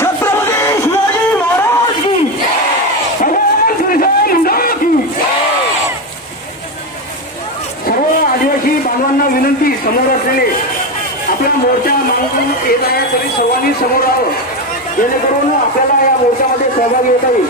छत्रपती शिवाजी महाराज की भगवान बिरसा मुंडा की। सर्व आदिवासी बांधवांना विनंती, समोर असलेले आपला मोर्चा मागून येत आहे तरी सर्वांनी समोर राहावं, जेणेकरून आपल्याला या मोर्चामध्ये सहभागी होता येईल।